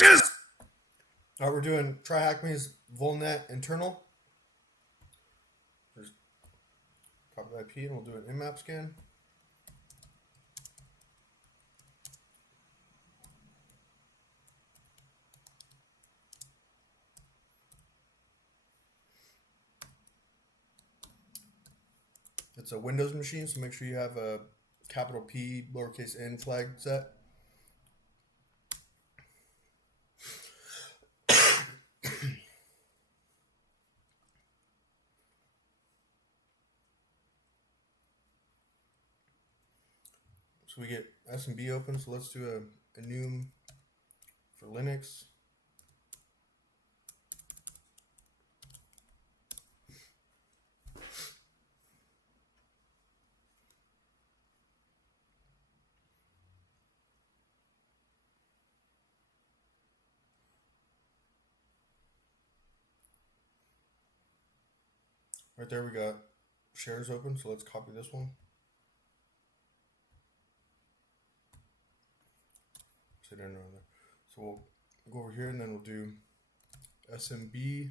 bitches! All right, we're doing TryHackMe's VulnNet internal. There's copy the IP, and we'll do an Nmap scan. It's a Windows machine, so make sure you have a capital P, lowercase n flag set. So we get SMB open, so let's do a enum for Linux. Right there we got shares open, so let's copy this one. Sit in around there. So we'll go over here and then we'll do SMB.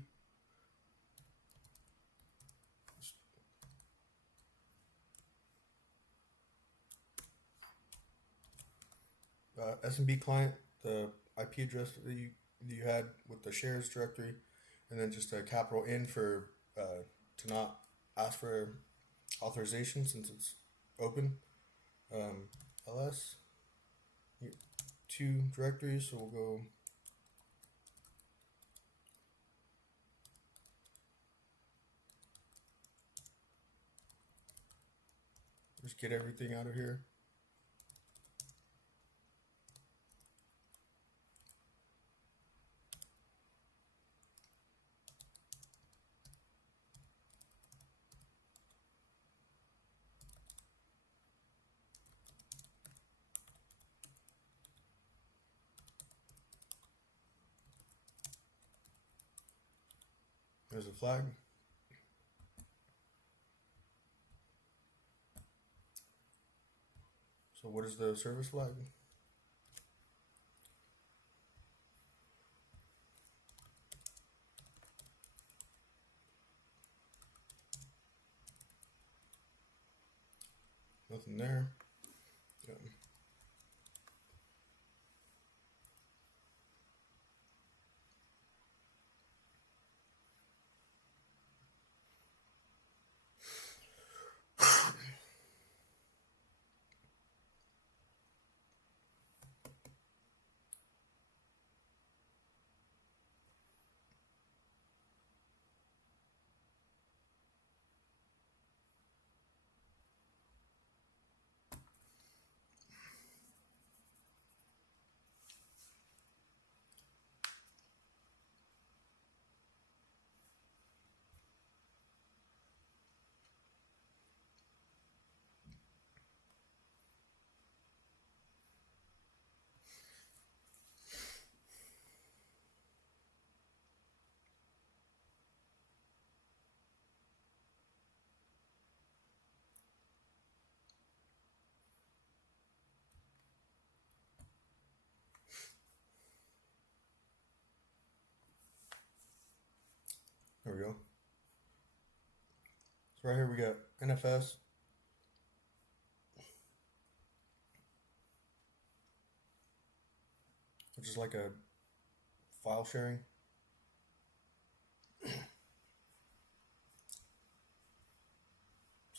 Smbclient, the IP address that you had with the shares directory, and then just a capital N for to not ask for authorization since it's open. ls, two directories, so we'll go just get everything out of here. There's a flag. So what is the service flag? Nothing there. Yeah. There we go. So right here we got NFS. Which is like a file sharing. That's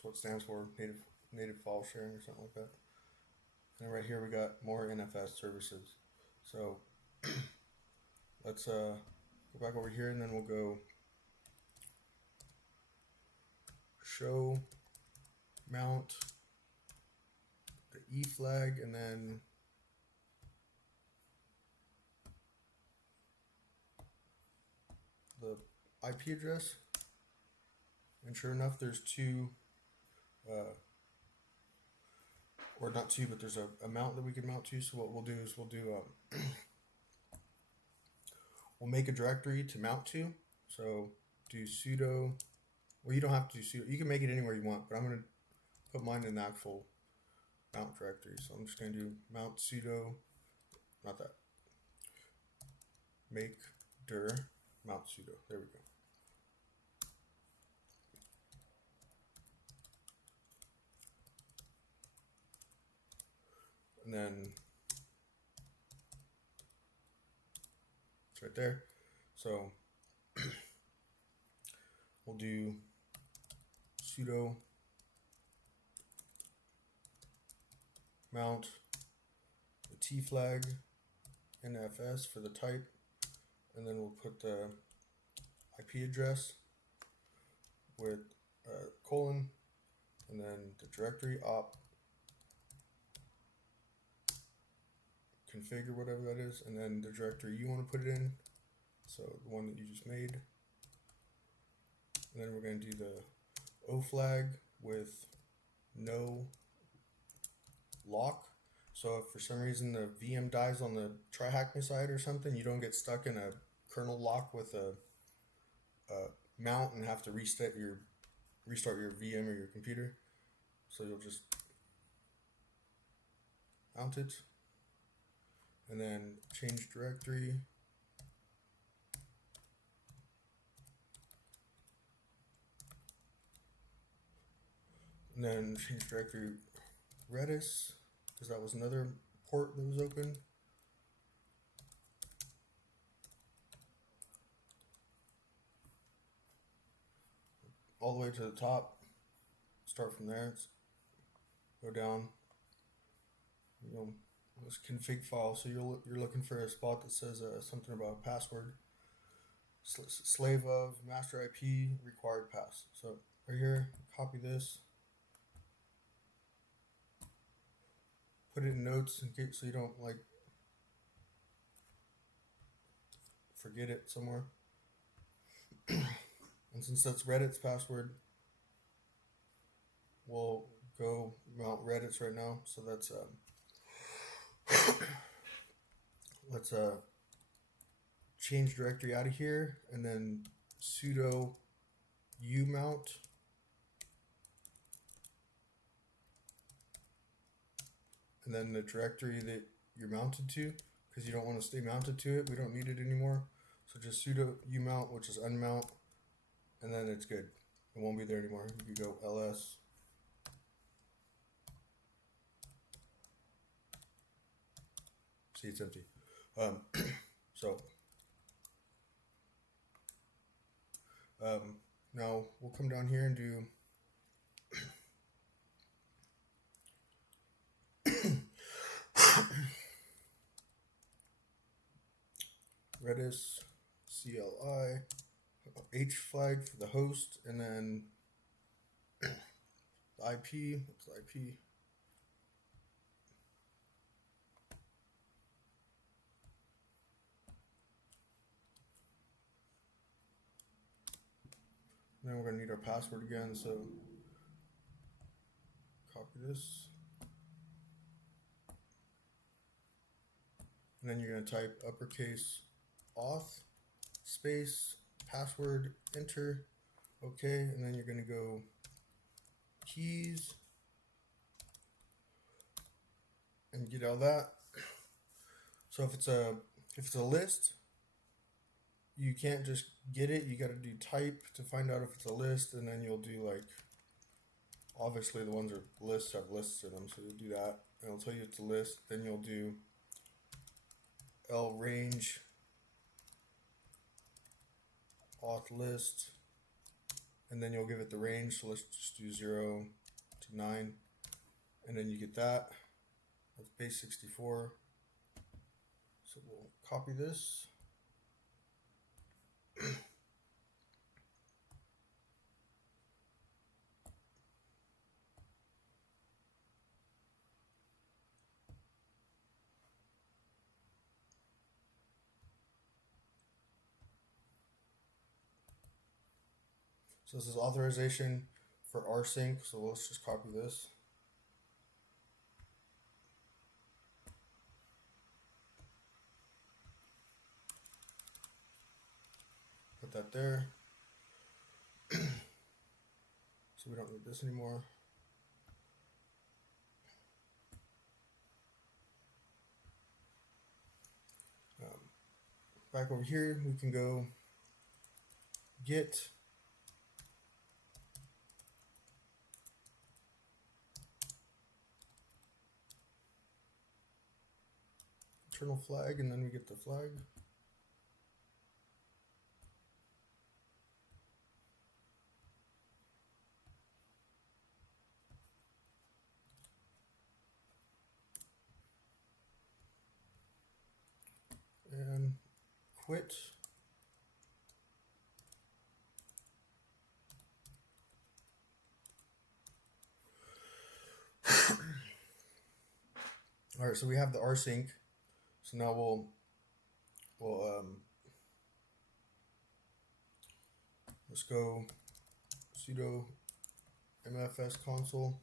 what it stands for, native file sharing or something like that. And right here we got more NFS services. So let's go back over here and then we'll go show mount the E flag and then the IP address, and sure enough there's two or not two, but there's a mount that we can mount to. So what we'll do is we'll make a directory to mount to. So do sudo, well, you don't have to do sudo, you can make it anywhere you want, but I'm going to put mine in the actual mount directory. So I'm just going to do mount sudo, not that, make dir mount sudo. There we go. And then it's right there. So we'll do sudo mount the T flag NFS for the type, and then we'll put the IP address with colon, and then the directory op config or whatever that is, and then the directory you want to put it in, so the one that you just made. And then we're going to do the O flag with no lock. So if for some reason the VM dies on the TryHackMe side or something, you don't get stuck in a kernel lock with a mount and have to restart your VM or your computer. So you'll just mount it, and then change directory. And then change directory Redis, because that was another port that was open. All the way to the top. Start from there. Go down. You know, this config file. So you're looking for a spot that says something about password. Slave of master IP required pass. So right here, copy this. Put it in notes in case so you don't like forget it somewhere. And since that's Reddit's password, we'll go mount Reddit's right now. So that's let's change directory out of here, and then sudo umount and then the directory that you're mounted to, because you don't want to stay mounted to it. We don't need it anymore. So just sudo umount, which is unmount, and then it's good. It won't be there anymore. You go ls see, it's empty. Now we'll come down here and do Redis-cli H flag for the host, and then the IP. What's the IP? And then we're going to need our password again, so copy this. And then you're going to type uppercase auth space password, enter, okay, and then you're going to go keys and get all that. So if it's a list, you can't just get it. You got to do type to find out if it's a list, and then you'll do like, obviously the ones are lists have lists in them, so you'll do that, and it'll tell you it's a list. Then you'll do L range auth list, and then you'll give it the range. So let's just do 0 to 9, and then you get that. That's base 64. So we'll copy this. So this is authorization for Rsync, so let's just copy this. Put that there. So we don't need this anymore. back over here, we can go get internal flag, and then we get the flag. And quit. All right, so we have the rsync. So now let's go sudo Msfconsole.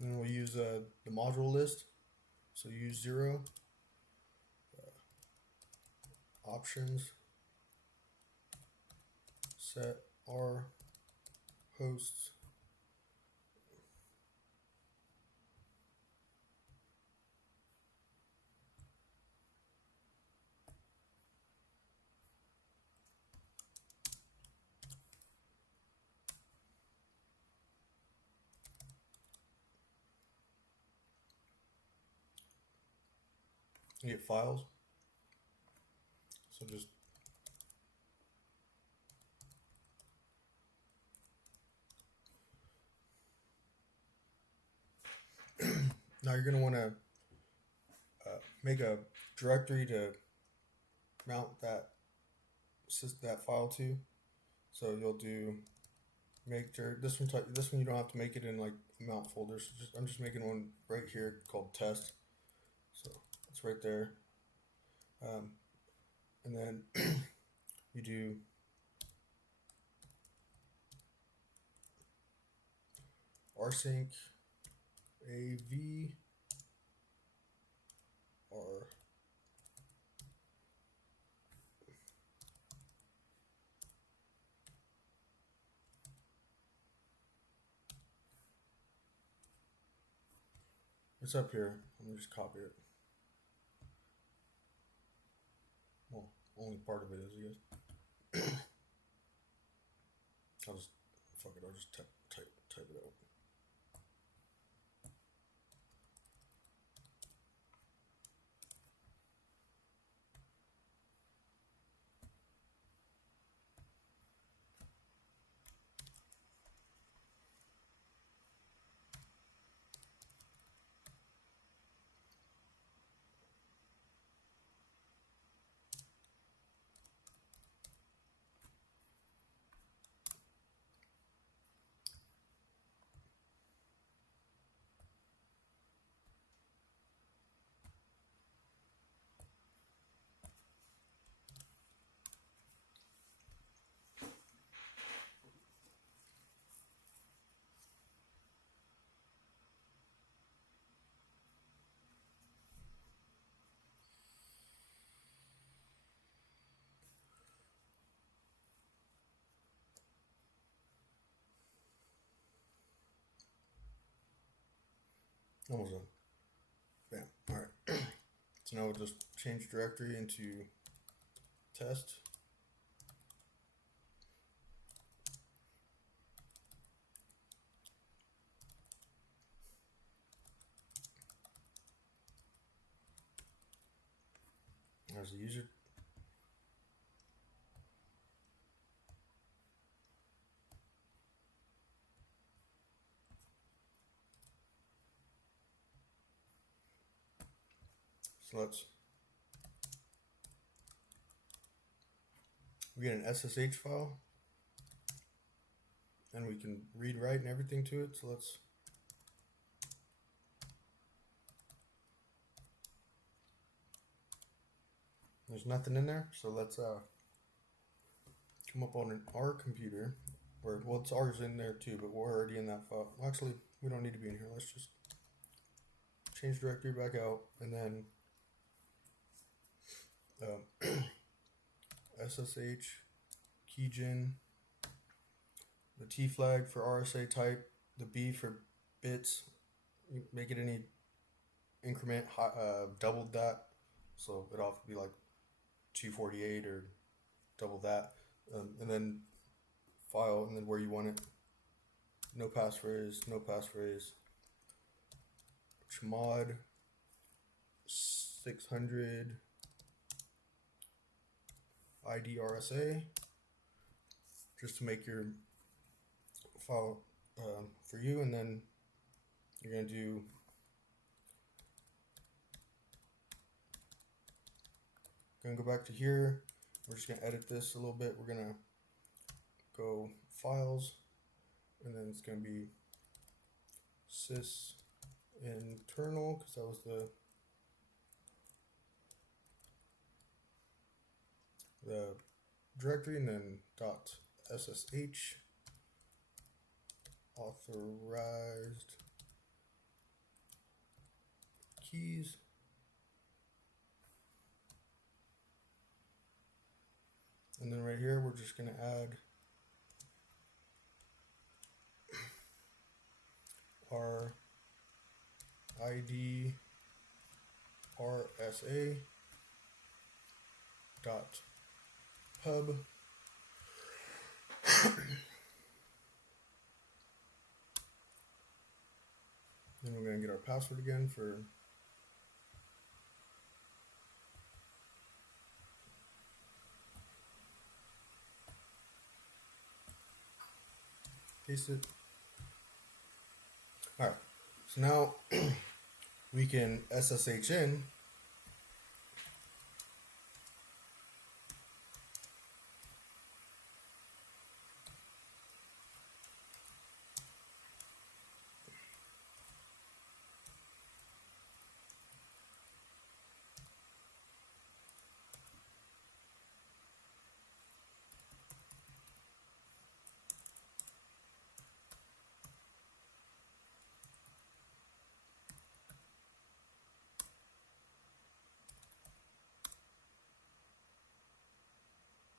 And then we'll use the module list. So use 0, options, set R hosts, and get files. So just now you're going to want to make a directory to mount that file to. So you'll do make this one. This one you don't have to make it in like mount folders. I'm just making one right here called test. So it's right there. And then you do rsync av r it's up here. Let me just copy it. Well, only part of it is, I guess. I'll just fuck it. I'll just type it out. Almost done. Bam. All right. So now we'll just change directory into test. There's the user. So we get an SSH file, and we can read, write, and everything to it. So there's nothing in there. So let's come up on our computer, or well, it's ours in there too, but we're already in that file. Actually, we don't need to be in here. Let's just change directory back out, and then SSH keygen, the T flag for RSA type, the B for bits. You make it any increment doubled that, so it'll have to be like 248 or double that, and then file, and then where you want it. No passphrase, chmod 600 ID RSA, just to make your file for you, and then you're going to do go back to here. We're just going to edit this a little bit. We're going to go files, and then it's going to be sys internal, because that was the directory, and then dot ssh authorized keys, and then right here we're just going to add our ID RSA dot pub then we're going to get our password again for paste it. All right, so now we can SSH in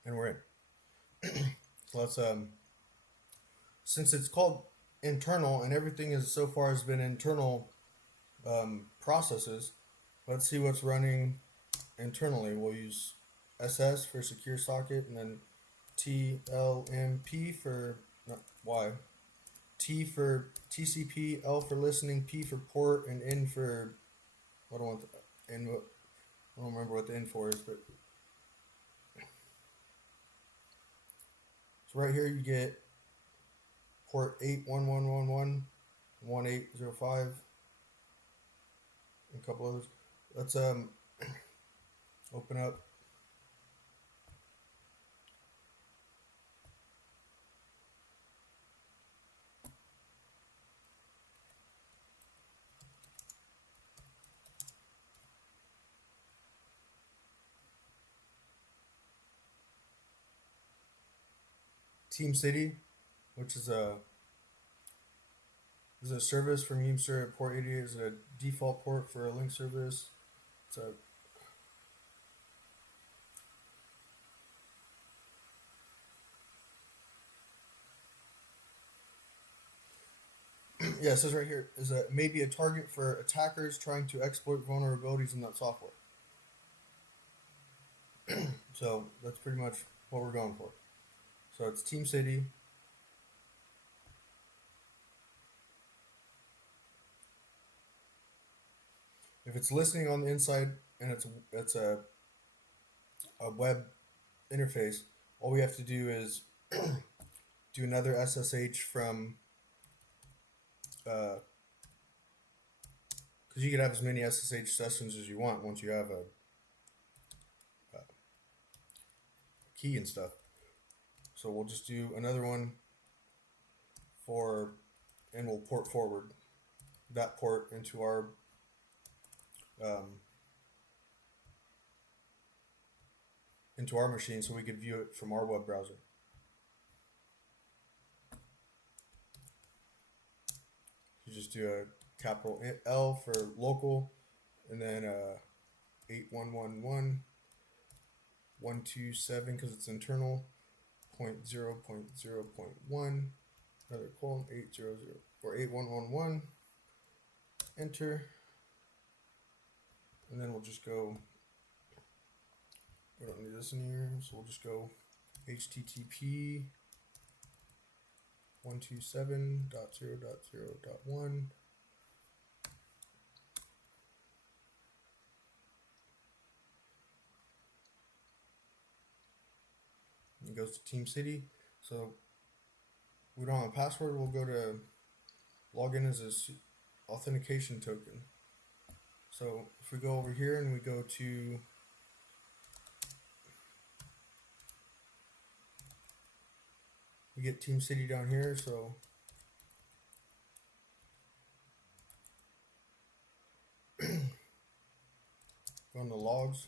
and we're in. So let's since it's called internal and everything is so far has been internal processes, let's see what's running internally. We'll use SS for secure socket, and then TLMP for Y, T for TCP, L for listening, P for port, and N for I don't remember what the N for is, but so right here you get port 81111, 1805, and a couple others. Let's open up Team City, which is a service from Umount at port 88. Is a default port for a link service. It's a yeah, it says right here is a maybe a target for attackers trying to exploit vulnerabilities in that software. So that's pretty much what we're going for. So it's Team City. If it's listening on the inside and it's a web interface, all we have to do is do another SSH from because you can have as many SSH sessions as you want once you have a key and stuff. So we'll just do another one and we'll port forward that port into our machine so we could view it from our web browser. just do a capital L for local, and then 8111.127 because it's internal, 0.0.0.1, another colon, 800 or 8111, enter, and then we'll just go, we don't need this in here, so we'll just go HTTP 127.0.0.1. It goes to Team City. So we don't have a password. We'll go to login as a authentication token. So if we go over here and we go to we get Team City down here. So go on the logs.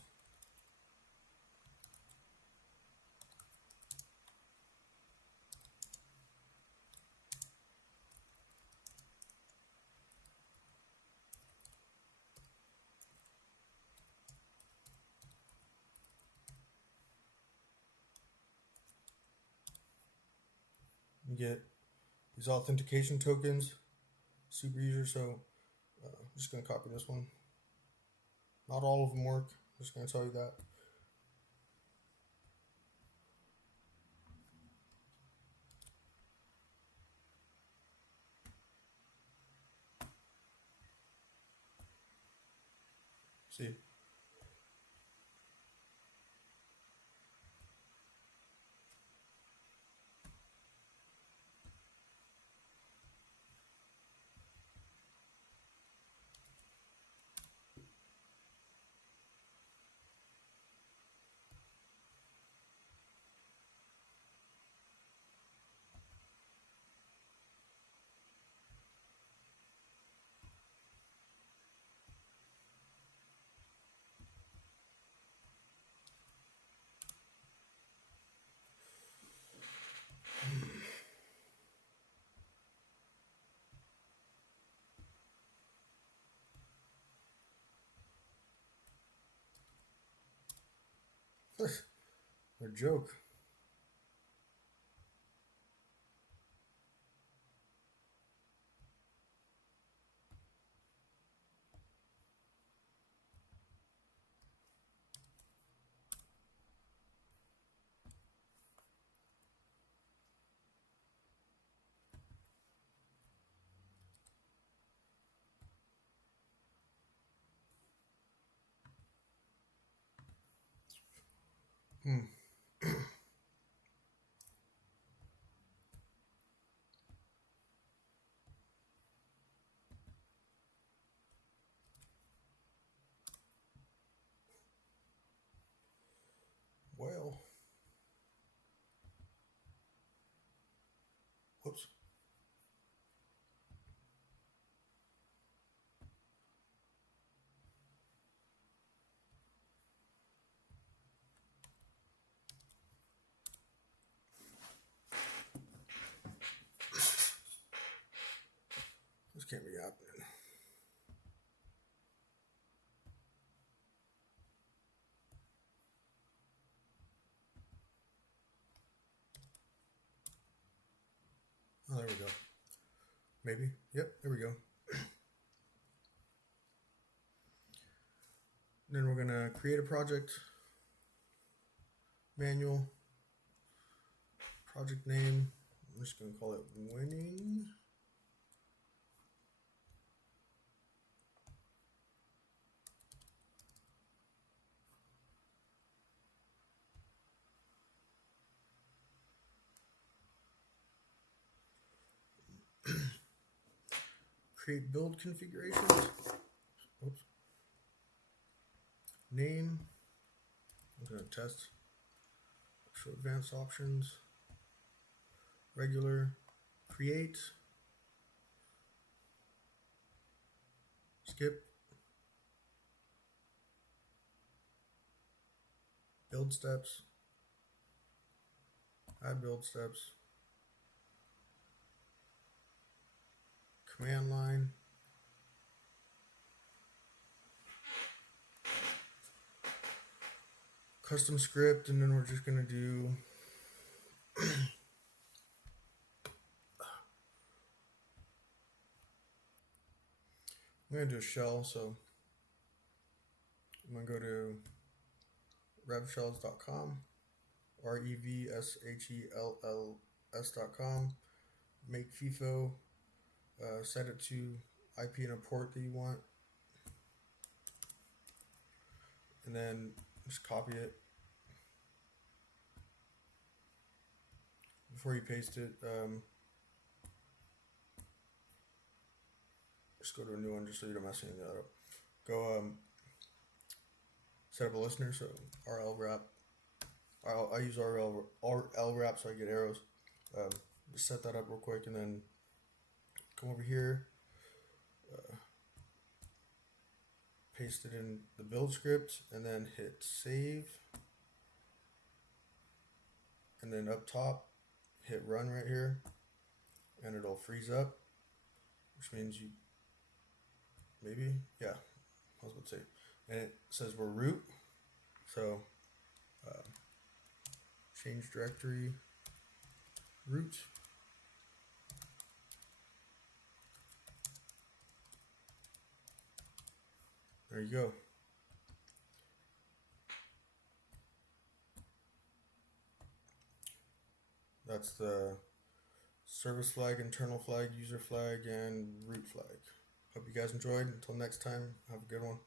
You get these authentication tokens, super user. So I'm just going to copy this one. Not all of them work. I'm just going to tell you that. See? They're a joke. Well, whoops. This can't be happening. Oh, there we go. Maybe. Yep, there we go. Then we're gonna create a project. Manual. Project name. I'm just gonna call it winning. Create build configurations. Oops. Name. I'm gonna test. Show advanced options. Regular. Create. Skip. Build steps. Add build steps. command line. Custom script, and then we're just gonna do I'm gonna do a shell, so I'm gonna go to revshells.com, revshells.com, make FIFO, set it to IP and a port that you want, and then just copy it. Before you paste it, just go to a new one just so you don't mess anything up. Go set up a listener, so RL wrap. I use RL wrap so I get arrows. Just set that up real quick, and then come over here, paste it in the build script, and then hit save. And then up top, hit run right here, and it'll freeze up, which means you maybe, yeah, I was about to say, and it says we're root, so change directory root. There you go. That's the service flag, internal flag, user flag, and root flag. Hope you guys enjoyed. Until next time, have a good one.